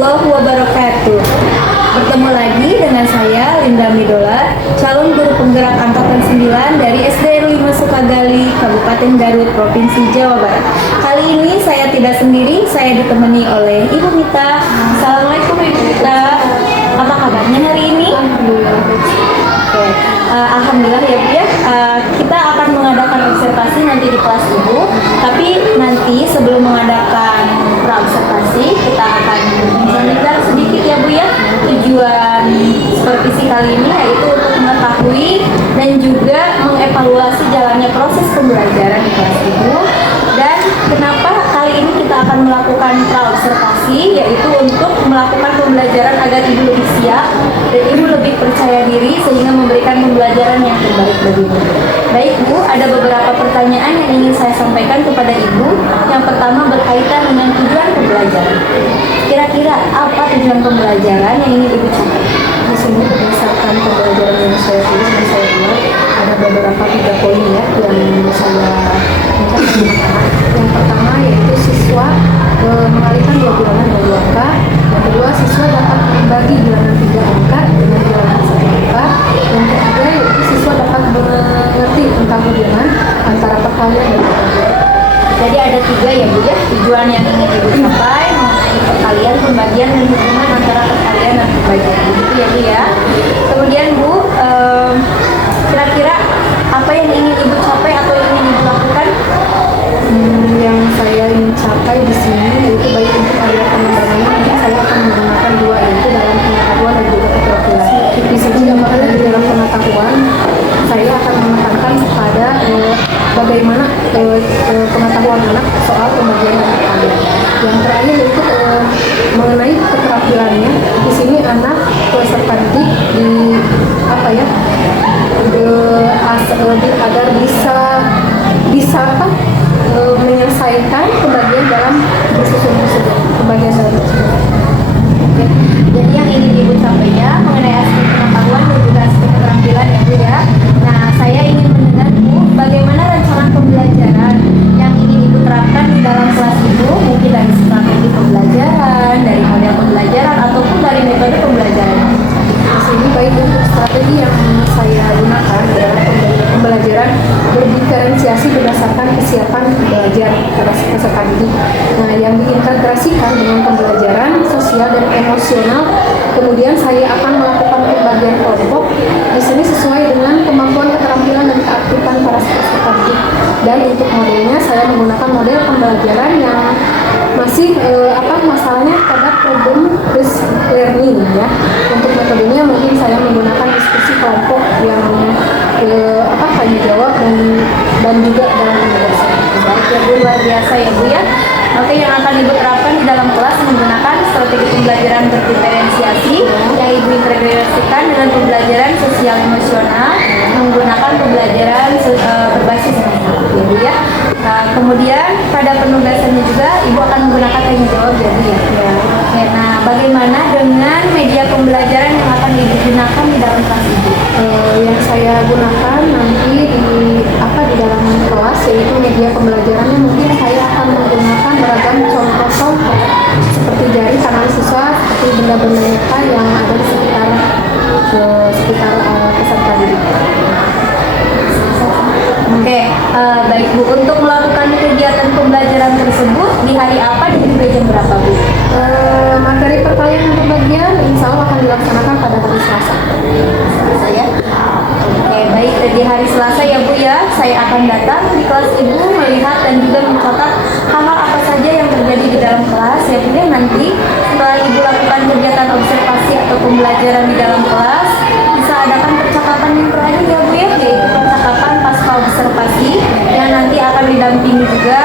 warahmatullahi wabarakatuh. Bertemu lagi dengan saya Linda Midola, calon guru penggerak angkatan 9 dari SD 5 Sukagali, Kabupaten Garut, Provinsi Jawa Barat. Kali ini saya tidak sendiri, saya ditemani oleh Ibu Mita. Assalamualaikum Ibu Mita. Apa kabarnya hari ini? Oke. Alhamdulillah ya Bu ya. Kita akan mengadakan observasi nanti di kelas Ibu. Tapi nanti sebelum mengadakan praobservasi kita akan menjelaskan sedikit ya Bu ya. Tujuan supervisi kali ini yaitu untuk mengetahui dan juga mengevaluasi jalannya proses pembelajaran di kelas Ibu. Dan kenapa kali ini kita akan melakukan praobservasi, yaitu untuk melakukan pembelajaran agar Ibu lebih siap dan Ibu lebih percaya diri sehingga memberikan pembelajaran yang terbaik bagi Ibu. Baik Bu, ada beberapa pertanyaan yang ingin saya sampaikan kepada Ibu. Yang pertama berkaitan dengan tujuan pembelajaran. Kira-kira apa tujuan pembelajaran yang ingin Ibu capai? Di sini berdasarkan pembelajaran yang saya tulis dan saya buat, ada beberapa 3 poin ya yang saya minta ke anak-anak. Yang pertama yaitu siswa mengalihkan 2 bilangan dan 2 angka. Yang kedua, siswa dapat membagi bilangan 3 angka dengan bilangan 1 angka. Yang ketiga yaitu siswa dapat mengerti tentang hubungan antara perkalian dan pembagian. Jadi ada 3 ya Bu ya, tujuan yang ingin Ibu capai mengenai perkalian, pembagian, dan hubungan antara perkalian dan pembagian. Begitu ya Bu ya. Kemudian Bu, kira-kira apa yang ingin Ibu capai atau yang ingin Ibu lakukan? Yang saya ingin capai di sini yaitu baik untuk area pengembangannya, nanti saya akan menggunakan 2 yaitu dalam pengetahuan dan juga keterampilan. Di sini apakah di dalam pengetahuan saya akan menekankan kepada bagaimana pengetahuan anak soal pembagian dan perkalian. Yang terakhir yaitu mengenai keterampilannya. Di sini anak peserta didik di apa ya agar bisa menyelesaikan pembagian dalam disusun tersebut, pembagian dalam tersebut. Oke. Jadi yang ingin Ibu capai ya mengenai aspek pengetahuan dan juga aspek keterampilan ya Bu ya. Nah, saya ingin mendengar Bu, bagaimana rancangan pembelajaran yang ingin Ibu terapkan di dalam kelas Ibu, mungkin dari strategi pembelajaran, dari model pembelajaran, ataupun dari metode pembelajaran. Di sini baik untuk strategi yang saya gunakan dalam pembelajaran berdiferensiasi berdasarkan kesiapan belajar peserta didik. Nah, yang diintegrasikan dengan pembelajaran sosial dan emosional. Kemudian saya akan melakukan pembagian kelompok di sini sesuai dengan kemampuan, keterampilan, dan keaktifan para peserta didik. Dan untuk modelnya saya menggunakan model pembelajaran yang masih masalahnya pada problem based learning ya. Untuk metodenya mungkin saya menggunakan diskusi kelompok yang tanya jawab dan juga dalam universitas. Baik ya Bu, luar biasa ya Bu ya. Oke, yang akan Ibu terapkan di dalam kelas menggunakan strategi pembelajaran berdiferensiasi yang Ibu integrasikan dengan pembelajaran sosial emosional menggunakan pembelajaran berbasis masalah ya Bu ya. Kemudian pada penugasannya juga Ibu akan menggunakan tanya jawab ya Bu ya. Oke, nah bagaimana dengan media pembelajaran yang akan Ibu gunakan di dalam kelas Ibu? Yang saya gunakan nanti di dalam kelas yaitu media pembelajarannya, mungkin saya akan menggunakan beragam contoh-contoh seperti jari tangan siswa, seperti benda-benda nyata yang ada di sekitar peserta didik. Oke, baik Bu, untuk melakukan kegiatan pembelajaran tersebut di hari apa dan juga jam berapa Bu? Materi perkalian dan pembagian insya Allah akan dilaksanakan pada hari Selasa. Saya. Oke, baik, di hari Selasa ya Bu ya, saya akan datang di kelas Ibu melihat dan juga mencatat hal-hal apa saja yang terjadi di dalam kelas ya Bu ya. Nanti setelah Ibu lakukan kegiatan observasi atau pembelajaran di dalam kelas, bisa adakan percakapan yang terakhir ya Bu ya, yaitu percakapan pasca observasi yang nanti akan didampingi juga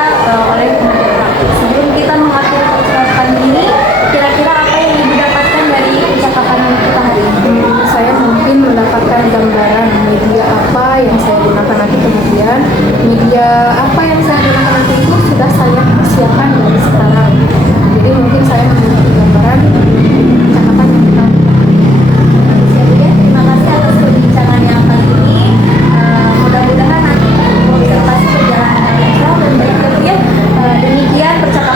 oleh tenaga praktik. Sebelum kita mengakhiri percakapan ini, kira-kira apa yang Ibu dapatkan dari percakapan kita hari ini? Saya mungkin mendapatkan gambaran media apa yang saya gunakan nanti, kemudian media apa yang saya gunakan nanti itu sudah saya siapkan dari sekarang. Jadi mungkin saya memiliki gambaran percakapan yang kita. Terima kasih atas perbincangan yang kali ini. Mudah-mudahan nanti observasi berjalan dengan lancar dan baik ya. Demikian percakapan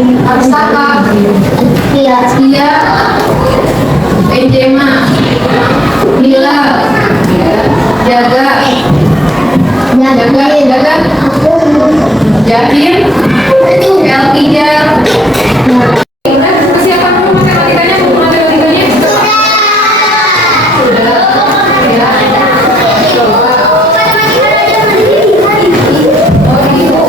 Arstaka, Tia, Benjema, Mila, Jaga, Jahir, Elkija. Persiapan dulu matematikanya, sudah. Ya. Coba. Oh, ibu.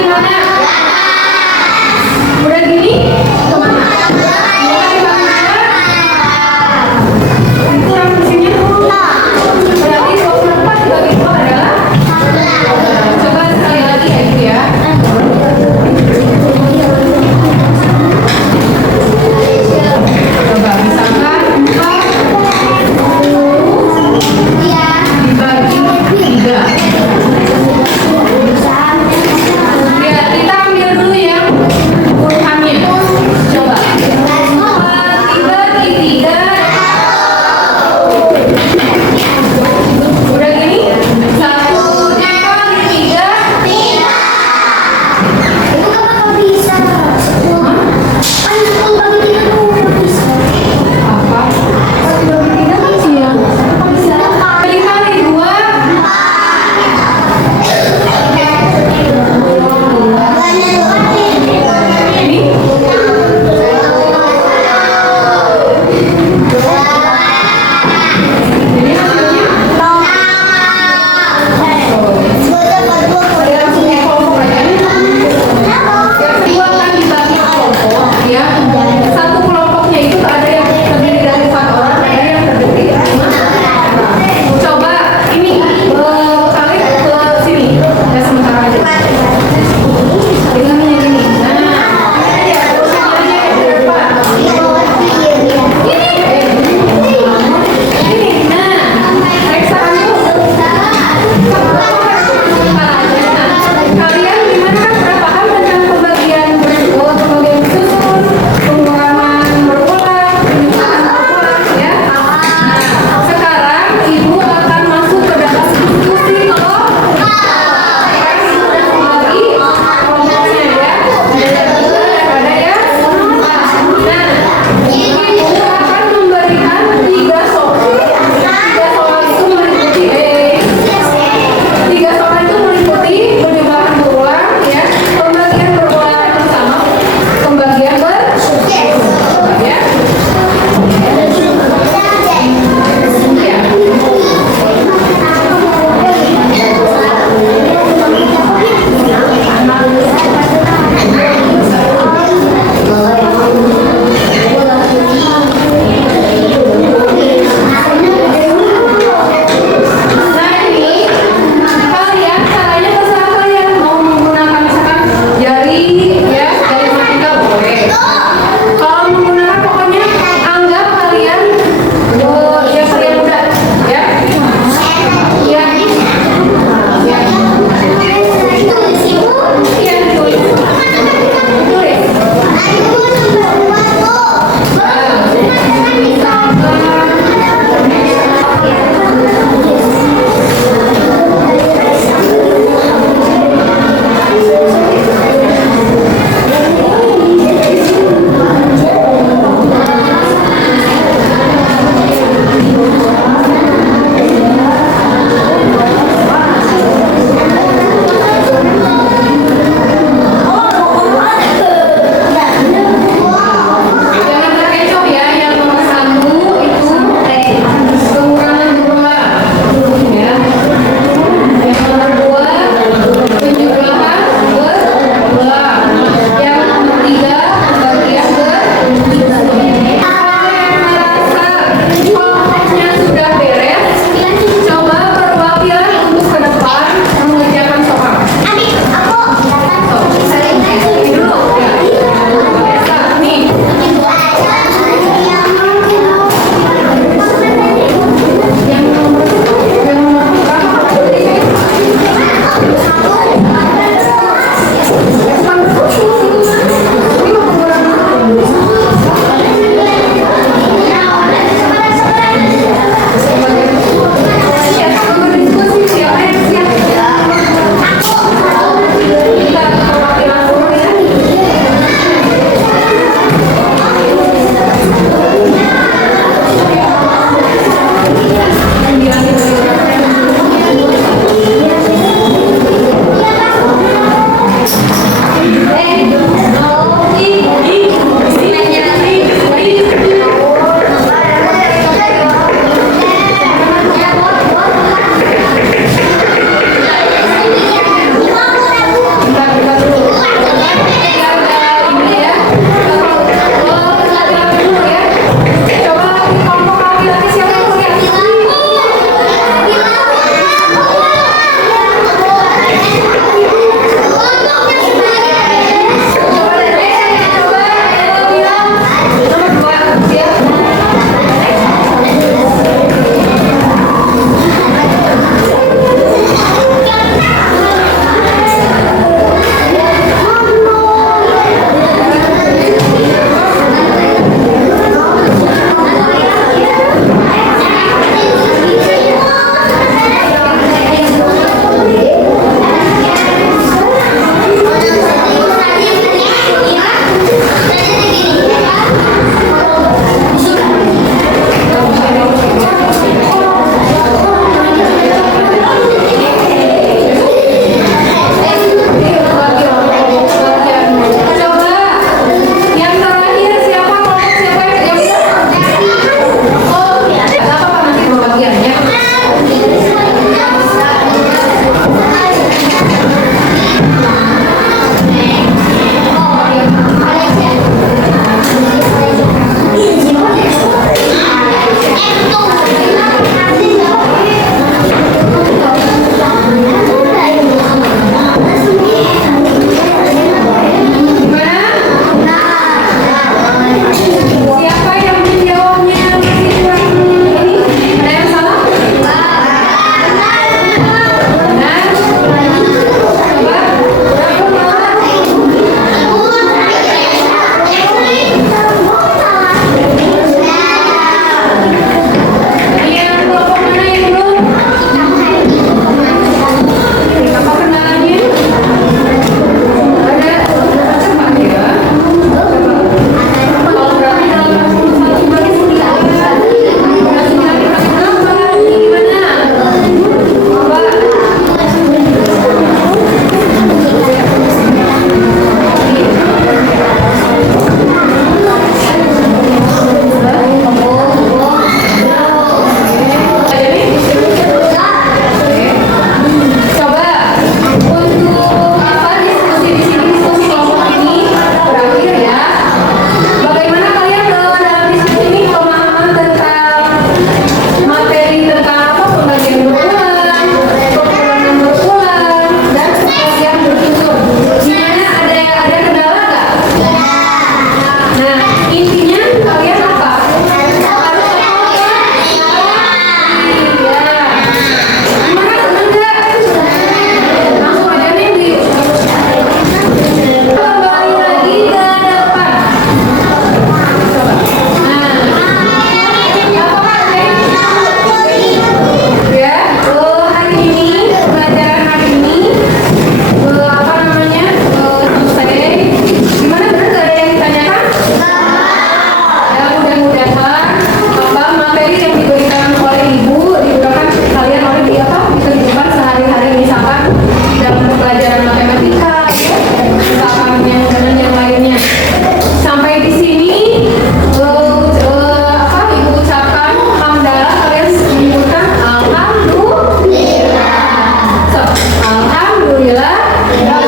di mana? Udah gini? Kemana? Bola di mana? Kurang mesinnya dulu. Berarti 24 dibagi 2 adalah? Coba sekali lagi ya Ibu ya. Coba misalkan 4 dibagi 3. Lihat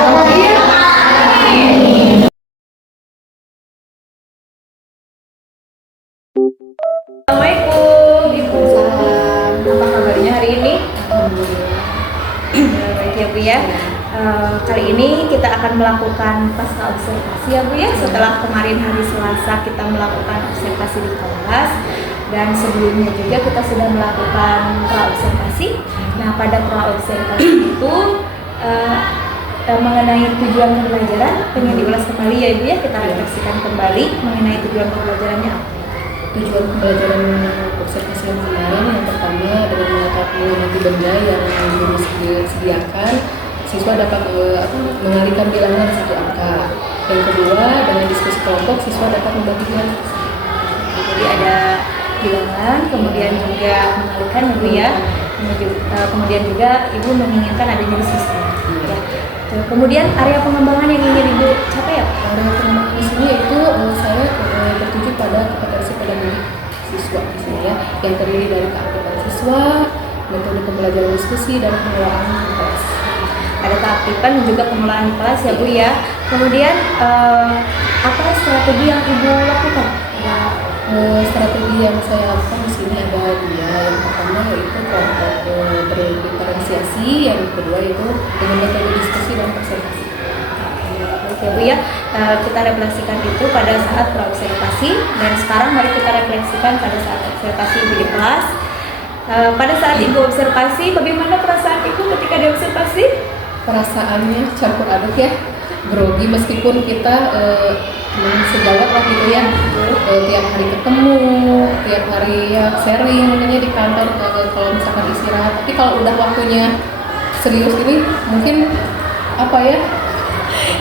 Assalamualaikum Ibu. Apa kabarnya hari ini? Baik ya Bu ya. Kali ini kita akan melakukan pasca observasi ya Bu ya. Setelah kemarin hari Selasa kita melakukan observasi di kelas dan sebelumnya juga kita sudah melakukan pra-observasi. Nah pada pra-observasi itu mengenai tujuan pembelajaran pengen diulas kembali ya Ibu ya. Kita refleksikan kembali mengenai tujuan pembelajarannya apa. Tujuan pembelajaran observasi yang kemarin yang pertama dengan mengamati benda yang guru sediakan, siswa dapat mengalihkan bilangan 1 angka. Yang kedua, dengan diskusi kelompok siswa dapat membagi bilangan. Jadi ada bilangan, kemudian juga mengalihkan Ibu ya. Kemudian juga Ibu menginginkan adanya diskusi. Ya. Kemudian area pengembangan yang ingin Ibu capai ya? Area pengembangan di sini yaitu saya bertuju pada kompetensi pedagogi siswa di sini ya, yang terdiri dari keaktifan siswa, metode pembelajaran diskusi dan pengelolaan kelas. Ada keaktifan dan juga pengelolaan di kelas ya Bu ya. Kemudian apa strategi yang Ibu lakukan? Strategi yang saya lakukan di sini ada 2. Yang pertama yaitu kelompok berdiferensiasi, yang kedua yaitu dengan metode diskusi dan presentasi. Oke Bu ya, kita refleksikan itu pada saat praobservasi dan sekarang mari kita refleksikan pada saat observasi Ibu di kelas. Pada saat Ibu observasi, bagaimana perasaan Ibu ketika diobservasi? Perasaannya campur aduk ya, grogi meskipun kita sejawat lah gitu ya, tiap hari ketemu, tiap hari ya sharing makanya di kantor kalau misalkan istirahat. Tapi kalau udah waktunya serius ini mungkin apa ya,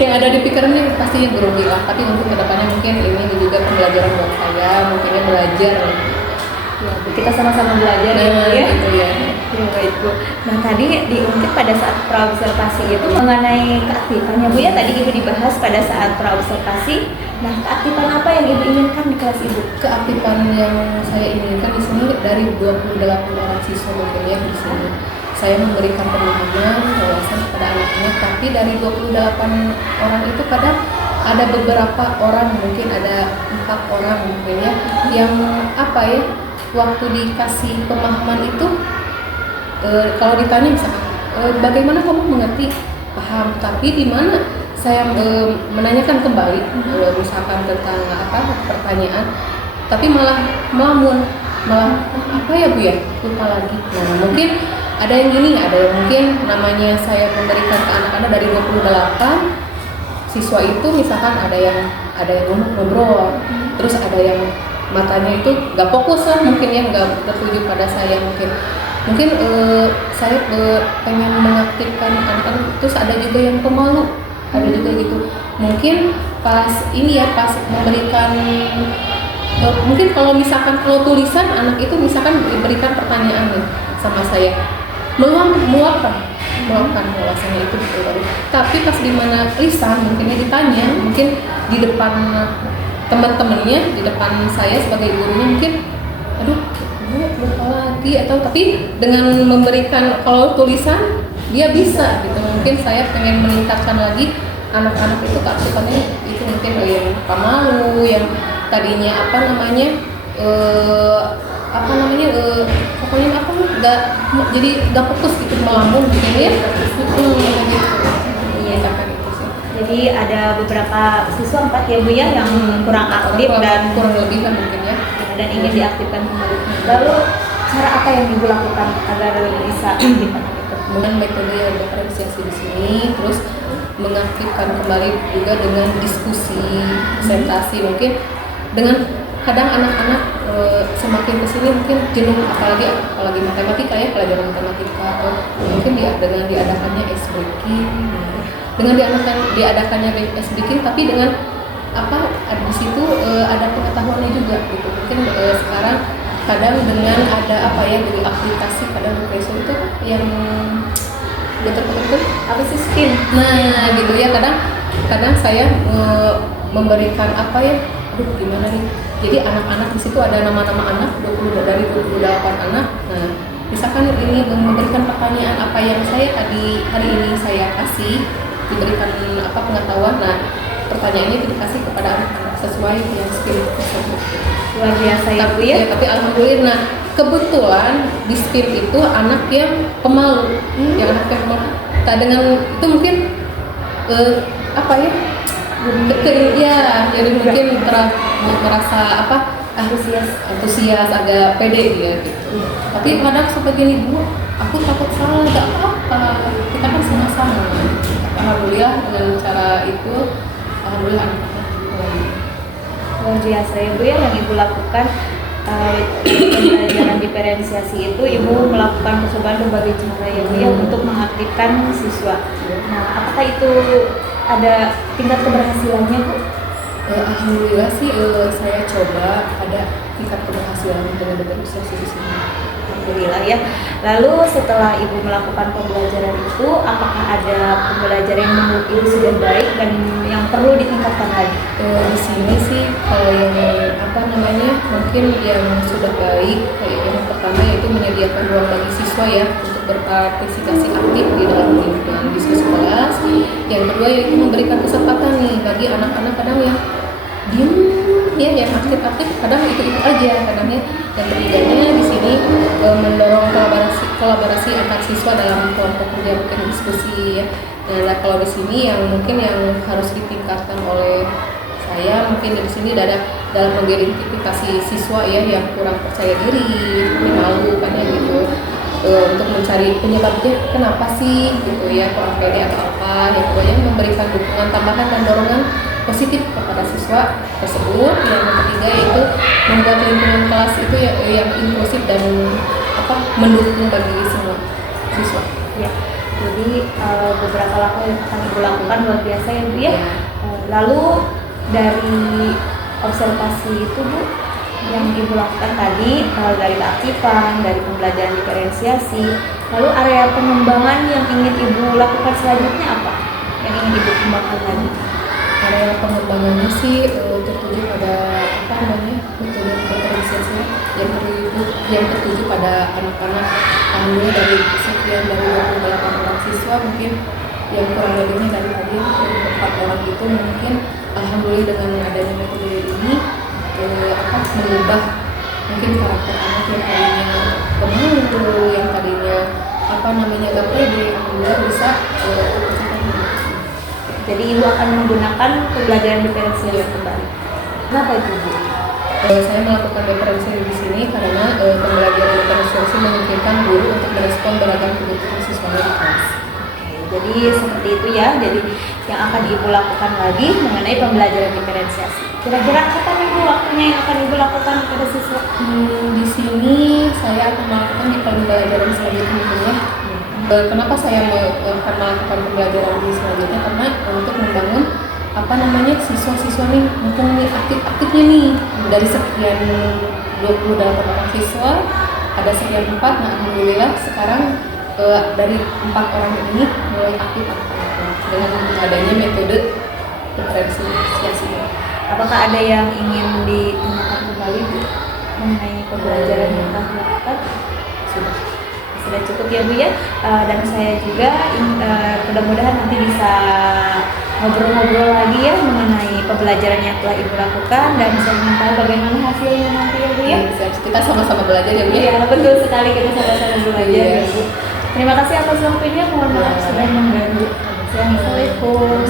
yang ada di pikirannya pastinya grogi lah. Tapi untuk kedepannya mungkin ini juga pembelajaran buat saya, mungkinnya belajar. Ya, kita sama-sama belajar ya. Gitu ya. Ya baik Bu. Nah tadi diungkit pada saat praobservasi itu mengenai keaktifan ya Bu ya. Tadi Ibu dibahas pada saat praobservasi. Nah keaktifan apa yang Ibu inginkan di kelas Ibu? Keaktifan yang saya inginkan di sini dari 28 orang siswa mungkin ya di sini. Saya memberikan pemahaman, wawasan kepada anak-anak, tapi dari 28 orang itu kadang ada beberapa orang, mungkin ada 4 orang mungkin ya, yang apa ya, waktu dikasih pemahaman itu kalau ditanya misalkan bagaimana kamu mengerti, paham, tapi di mana saya menanyakan kembali misalkan tentang apa pertanyaan, tapi malah melamun, malah apa ya Bu ya, lupa lagi. Nah mungkin ada yang gini, ada yang mungkin namanya saya memberikan ke anak-anak dari 28 siswa itu, misalkan ada yang ngobrol, terus ada yang matanya itu nggak fokus lah mungkin ya, nggak tertuju pada saya mungkin saya pengen mengaktifkan anak-anak, terus ada juga yang pemalu, ada juga gitu. Mungkin pas ini ya, pas memberikan mungkin kalau tulisan anak itu misalkan diberikan pertanyaan nih sama saya, meluapkan wawasannya itu betul tadi. Tapi pas di mana lisan mungkinnya ditanya, mungkin di depan teman-temannya, di depan saya sebagai gurunya mungkin, aduh, lupa lagi atau tapi dengan memberikan kalau tulisan dia bisa gitu. Mungkin saya pengen meningkatkan lagi anak-anak itu keaktifannya itu, mungkin yang pemalu, yang tadinya pokoknya nggak jadi nggak fokus gitu, melamun gitu ya. Iya. Jadi ada beberapa siswa 4 ya Bu ya yang kurang aktif dan kurang lebih kan mungkin ya, dan ingin diaktifkan kembali. Lalu cara apa yang Ibu lakukan agar bisa aktifkan itu? Dengan metode yang diferensiasi di sini, terus mengaktifkan kembali juga dengan diskusi, presentasi. Mungkin dengan kadang anak-anak semakin kesini mungkin jenuh, apalagi matematika ya, pelajaran matematika, atau mungkin dengan diadakannya ice breaking, dengan diadakannya ice breaking, tapi dengan di situ ada pengetahuannya juga gitu. Mungkin sekarang kadang dengan ada dari aplikasi, kadang Preso itu yang betul-betul Apa sih skin? nah gitu ya, kadang saya memberikan gimana nih, jadi anak-anak di situ ada nama-nama anak, dari 28 anak. Nah misalkan ini memberikan pertanyaan apa yang saya hari ini saya kasih, diberikan pengetahuan. Nah, pertanyaannya itu dikasih kepada anak-anak sesuai yang spirit tersebut. Luar biasa ya Bu ya. Tapi alhamdulillah. Nah, kebetulan di spirit itu anak yang pemalu, yang anak yang pemalu. Nah, dengan itu mungkin jadi mungkin merasa antusias, agak pede dia gitu. Tapi kadang seperti ini, Bu, aku takut salah, gak apa-apa, kita kan sama-sama. Alhamdulillah dengan cara itu, alhamdulillah anak-anak Luar biasa ya Bu ya yang Ibu lakukan. Pembelajaran diferensiasi itu Ibu melakukan percobaan berbagai cara ya Bu ya untuk mengaktifkan siswa. Nah, apakah itu ada tingkat keberhasilannya Bu? Alhamdulillah sih saya coba ada tingkat keberhasilan dengan diferensiasi di sini. Alhamdulillah ya. Lalu setelah Ibu melakukan pembelajaran itu, apakah ada pembelajaran yang menurut Ibu sudah baik dan yang perlu ditingkatkan lagi? Di sini sih kalau yang mungkin yang sudah baik, kayak yang pertama yaitu menyediakan ruang bagi siswa ya untuk berpartisipasi aktif di dalam lingkungan diskusi kelas. Yang kedua yaitu memberikan kesempatan nih bagi anak-anak kadang yang diem ya, yang aktif kadang itu aja kadangnya. Yang ketiganya di sini mendorong kolaborasi antar siswa dalam kelompok kerja mungkin diskusi ya. Nah, kalau di sini yang mungkin yang harus ditingkatkan oleh saya mungkin di sini ada dalam mengidentifikasi siswa ya yang kurang percaya diri, malu kan ya gitu, untuk mencari penyebabnya kenapa sih gitu ya, kurang pede atau apa. Yang kedua memberikan dukungan tambahan dan dorongan positif kepada siswa tersebut. Yang ketiga yaitu membuat lingkungan kelas itu yang inklusif dan mendukung bagi semua siswa. Ya. Jadi beberapa langkah yang akan Ibu lakukan luar biasa ya Bu ya. Lalu dari observasi itu Bu yang Ibu lakukan tadi, dari keaktifan, dari pembelajaran diferensiasi, lalu area pengembangan yang ingin Ibu lakukan selanjutnya apa? Yang ingin Ibu kembangkan lagi? Area pengembangannya sih tertuju pada metode diferensiasi yang tertuju pada anak-anak. Alhamdulillah dari sekian dari 28 orang siswa mungkin yang kurang lebihnya dari tadi 4 orang itu mungkin alhamdulillah dengan adanya metode ini mengubah mungkin karakter anak yang tadinya pemalu, yang tadinya gak pede, alhamdulillah bisa Jadi Ibu akan menggunakan pembelajaran diferensiasi kembali. Kenapa itu Bu? Saya melakukan diferensiasi di sini karena pembelajaran diferensiasi memungkinkan guru untuk merespon beragam kebutuhan siswanya di kelas. Jadi seperti itu ya. Jadi yang akan Ibu lakukan lagi mengenai pembelajaran diferensiasi. Kira-kira kapan Ibu waktunya yang akan Ibu lakukan kepada siswa? Di sini saya akan melakukan di pembelajaran selanjutnya ya. Kenapa saya akan melakukan pembelajaran di selanjutnya? Karena untuk membangun siswa-siswa nih mumpung nih aktif-aktifnya nih dari sekian 28 orang siswa ada sekian 4. Nah alhamdulillah sekarang dari 4 orang ini mulai aktif dengan adanya metode diferensiasi. Apakah ada yang ingin ditanyakan kembali Bu mengenai pembelajaran yang telah dilakukan? Sudah cukup ya Bu ya. Dan saya juga mudah-mudahan nanti bisa ngobrol-ngobrol lagi ya mengenai pembelajaran yang telah Ibu lakukan, dan saya ingin tahu bagaimana hasilnya nanti ya Bu ya. Kita sama-sama belajar ya Bu ya. Iya betul sekali, kita sama-sama belajar ya Bu. Terima kasih atas waktunya, mohon maaf sudah mengganggu. Assalamualaikum.